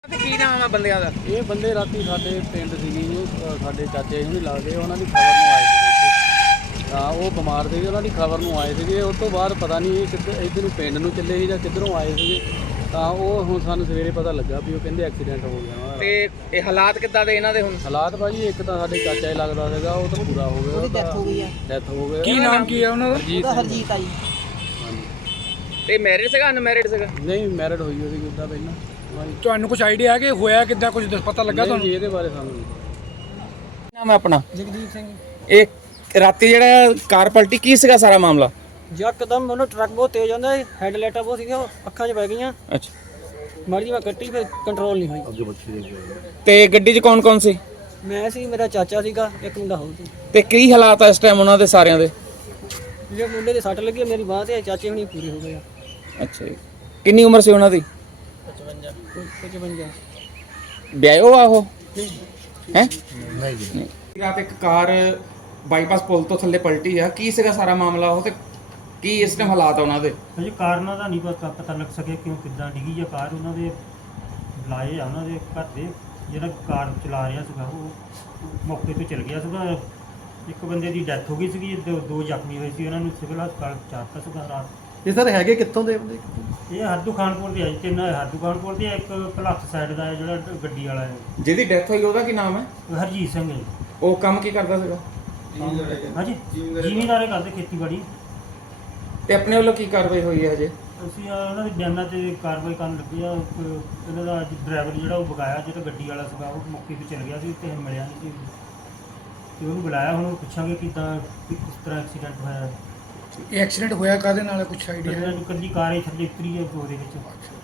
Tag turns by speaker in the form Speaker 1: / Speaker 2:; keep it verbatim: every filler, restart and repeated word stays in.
Speaker 1: ਕੀ ਨਾਮ ਆ ਬੰਦਿਆਂ ਦਾ?
Speaker 2: ਇਹ ਬੰਦੇ ਰਾਤੀ ਸਾਡੇ ਪਿੰਡ ਸੀਗੇ ਜੀ, ਸਾਡੇ ਚਾਚੇ ਹੁਣੀ ਲੱਗਦੇ, ਉਹਨਾਂ ਦੀ ਖਬਰ ਨੂੰ ਆਏ ਸੀਗੇ। ਹਾਂ, ਉਹ ਬਿਮਾਰ ਸੀਗੇ, ਉਹਨਾਂ ਦੀ ਖਬਰ ਨੂੰ ਆਏ ਸੀਗੇ। ਉਸ ਤੋਂ ਬਾਅਦ ਪਤਾ ਨਹੀਂ ਇਹ ਕਿੱਧਰ ਇੱਧਰ ਨੂੰ ਪਿੰਡ ਨੂੰ ਚੱਲੇ ਸੀ ਜਾਂ ਕਿੱਧਰੋਂ ਆਏ ਸੀਗੇ। ਤਾਂ ਉਹ ਹੁਣ ਸਾਨੂੰ ਸਵੇਰੇ ਪਤਾ ਲੱਗਾ ਵੀ ਉਹ ਕਹਿੰਦੇ ਐਕਸੀਡੈਂਟ ਹੋ ਗਿਆ ਉਹਨਾਂ ਦਾ।
Speaker 1: ਤੇ ਇਹ ਹਾਲਾਤ ਕਿੱਦਾਂ ਦੇ ਇਹਨਾਂ ਦੇ ਹੁਣ?
Speaker 2: ਹਾਲਾਤ ਭਾਜੀ ਇੱਕ ਤਾਂ ਸਾਡੇ ਚਾਚਾ ਹੀ ਲੱਗਦਾ ਸੀਗਾ, ਉਹ ਤਾਂ ਪੂਰਾ ਹੋ ਗਿਆ,
Speaker 3: ਉਹਦੀ ਡੈਥ ਹੋ ਗਈ ਆ।
Speaker 2: ਡੈਥ ਹੋ ਗਿਆ।
Speaker 1: ਕੀ ਨਾਮ ਕੀ ਆ ਉਹਨਾਂ ਦਾ?
Speaker 2: ਹਰਜੀਤ
Speaker 3: ਉਹਦਾ
Speaker 2: ਸਿੰਘ।
Speaker 3: ਹਰਜੀਤ ਆ ਜੀ।
Speaker 2: ਹਾਂਜੀ।
Speaker 1: ਤੇ ਮੈਰਿਡ ਸੀਗਾ ਅਨਮੈਰਿਡ ਸੀਗਾ?
Speaker 2: ਨਹੀਂ, ਮੈਰਿਡ ਹੋਈ ਉਹਦੀ ਕਿੱਦਾਂ ਪਹਿਲਾਂ। ਹਾਂਜੀ।
Speaker 4: ਤੁਹਾਨੂੰ ਕੁਝ ਆਈਡੀਆ ਹੈ ਕਿ ਹੋਇਆ ਕਿੱਦਾਂ, ਕੁਝ ਪਤਾ ਲੱਗਾ
Speaker 2: ਨਹੀਂ
Speaker 4: ਤੁਹਾਨੂੰ?
Speaker 2: ਜੀ, ਇਹਦੇ ਬਾਰੇ ਸਾਨੂੰ ਨਹੀਂ।
Speaker 1: ਨਾਮ ਹੈ ਆਪਣਾ?
Speaker 3: ਜਗਦੀਪ ਸਿੰਘ।
Speaker 1: ਇਹ ਰਾਤੀ ਜਿਹੜਾ ਕਾਰ ਪਲਟੀ, ਕੀ ਸੀਗਾ ਸਾਰਾ ਮਾਮਲਾ?
Speaker 3: ਯਕਦਮ ਉਹਨੂੰ ਟਰੱਕ ਬਹੁਤ ਤੇਜ਼ ਆਉਂਦਾ, ਹੈਡਲਾਈਟਾਂ ਬਹੁਤ ਸੀਗੀਆਂ, ਅੱਖਾਂ 'ਚ ਪੈ ਗਈਆਂ।
Speaker 1: ਅੱਛਾ।
Speaker 3: ਮਾੜੀ ਜਿਹੀ ਮੈਂ ਕੱਟੀ, ਫਿਰ ਕੰਟਰੋਲ ਨਹੀਂ ਹੋਈ।
Speaker 1: ਤੇ ਗੱਡੀ 'ਚ ਕੌਣ ਕੌਣ ਸੀ?
Speaker 3: ਮੈਂ ਸੀ, ਮੇਰਾ ਚਾਚਾ ਸੀਗਾ, ਇੱਕ ਮੁੰਡਾ ਹੋਰ ਸੀ।
Speaker 1: ਤੇ ਕੀ ਹਾਲਾਤ ਆ ਇਸ ਟਾਈਮ ਉਹਨਾਂ ਦੇ ਸਾਰਿਆਂ ਦੇ?
Speaker 3: ਜਿਹੜੇ ਮੁੰਡੇ ਦੇ ਸੱਟ ਲੱਗੀ, ਮੇਰੀ ਬਾਂਹ ਤੇ, ਚਾਚੇ ਹੁਣੀ ਪੂਰੇ ਹੋ ਗਏ ਆ।
Speaker 1: ਅੱਛਾ ਜੀ। ਕਿੰਨੀ ਉਮਰ ਸੀ ਉਹਨਾਂ ਦੀ?
Speaker 3: ਪਚਵੰਜਾ।
Speaker 1: ਵਿਆਹੋ ਆ ਉਹ ਹੈ? ਨਹੀਂ ਜੀ। ਰਾਤ ਇੱਕ ਕਾਰ ਬਾਈਪਾਸ ਪੁਲ ਤੋਂ ਥੱਲੇ ਪਲਟੀ ਆ, ਕੀ ਸੀਗਾ ਸਾਰਾ ਮਾਮਲਾ ਉਹ, ਤੇ ਕੀ ਇਸ ਟਾਈਮ ਹਾਲਾਤ ਆ ਉਹਨਾਂ ਦੇ?
Speaker 5: ਅਜੇ ਕਾਰਨਾਂ ਦਾ ਨਹੀਂ ਪਤਾ ਪਤਾ ਲੱਗ ਸਕਿਆ ਕਿਉਂ ਕਿੱਦਾਂ ਡਿੱਗੀ ਆ ਕਾਰ। ਉਹਨਾਂ ਦੇ ਬੁਲਾਏ ਆ ਉਹਨਾਂ ਦੇ ਘਰ ਦੇ, ਜਿਹੜਾ ਕਾਰ ਚਲਾ ਰਿਹਾ ਸੀਗਾ ਉਹ ਮੌਕੇ ਤੋਂ ਚਲ ਗਿਆ ਸੀਗਾ। ਇੱਕ ਬੰਦੇ ਦੀ ਡੈਥ ਹੋ ਗਈ ਸੀਗੀ, ਦੋ ਦੋ ਜ਼ਖਮੀ ਹੋਏ ਸੀ, ਉਹਨਾਂ ਨੂੰ ਸਿਵਲ ਹਸਪਤਾਲ ਪਹੁੰਚਾਤਾ ਸੀਗਾ ਰਾਤ।
Speaker 4: ਇਹ ਸਰ ਹੈਗੇ ਕਿੱਥੋਂ ਦੇ ਬੰਦੇ?
Speaker 5: ਇਹ ਹਰਦੂ ਖਾਨਪੁਰ ਦੇ ਆ ਜੀ, ਤਿੰਨ ਹਰਦੂ ਖਾਨਪੁਰ ਦੇ ਆ, ਇੱਕ ਭਲੱਖ ਸਾਈਡ ਦਾ ਹੈ ਜਿਹੜਾ ਗੱਡੀ ਵਾਲਾ ਹੈ,
Speaker 1: ਜਿਹਦੀ ਡੈਥ ਹੋਈ ਉਹਦਾ ਕੀ ਨਾਮ ਹੈ?
Speaker 5: ਹਰਜੀਤ ਸਿੰਘ ਹੈ ਜੀ।
Speaker 1: ਉਹ ਕੰਮ ਕੀ ਕਰਦਾ ਸੀਗਾ?
Speaker 5: ਹਾਂਜੀ, ਜ਼ਿਮੀਂਦਾਰੇ ਕਰਦੇ, ਖੇਤੀਬਾੜੀ।
Speaker 1: ਤੇ ਆਪਣੇ ਵੱਲੋਂ ਕੀ ਕਾਰਵਾਈ ਹੋਈ ਹੈ ਹਜੇ?
Speaker 5: ਅਸੀਂ ਆਹ ਉਹਨਾਂ ਦੇ ਬਿਆਨਾਂ 'ਤੇ ਕਾਰਵਾਈ ਕਰਨ ਲੱਗੇ ਆ। ਇੱਕ ਇਹਨਾਂ ਦਾ ਡਰਾਈਵਰ ਜਿਹੜਾ ਉਹ ਬਗਾਇਆ, ਜਿਹੜਾ ਗੱਡੀ ਵਾਲਾ ਸੀਗਾ, ਉਹ ਮੌਕੇ 'ਤੇ ਚਲ ਗਿਆ ਸੀ ਤੇ ਮਿਲਿਆ ਨਹੀਂ ਸੀ, ਤੇ ਉਹਨੂੰ ਬੁਲਾਇਆ। ਹੁਣ ਪੁੱਛਾਂਗੇ ਕਿੱਦਾਂ, ਕਿਸ ਤਰ੍ਹਾਂ ਐਕਸੀਡੈਂਟ ਹੋਇਆ।
Speaker 4: ਇਹ ਐਕਸੀਡੈਂਟ ਹੋਇਆ ਕਾਹਦੇ ਨਾਲ, ਕੁਝ ਆਈਡੀਆ ਹੈ?
Speaker 5: ਇਕੱਲੀ ਕਾਰ ਹੀ ਥੱਲੇ ਉਤਰੀ ਹੈ ਉਹਦੇ ਵਿੱਚ।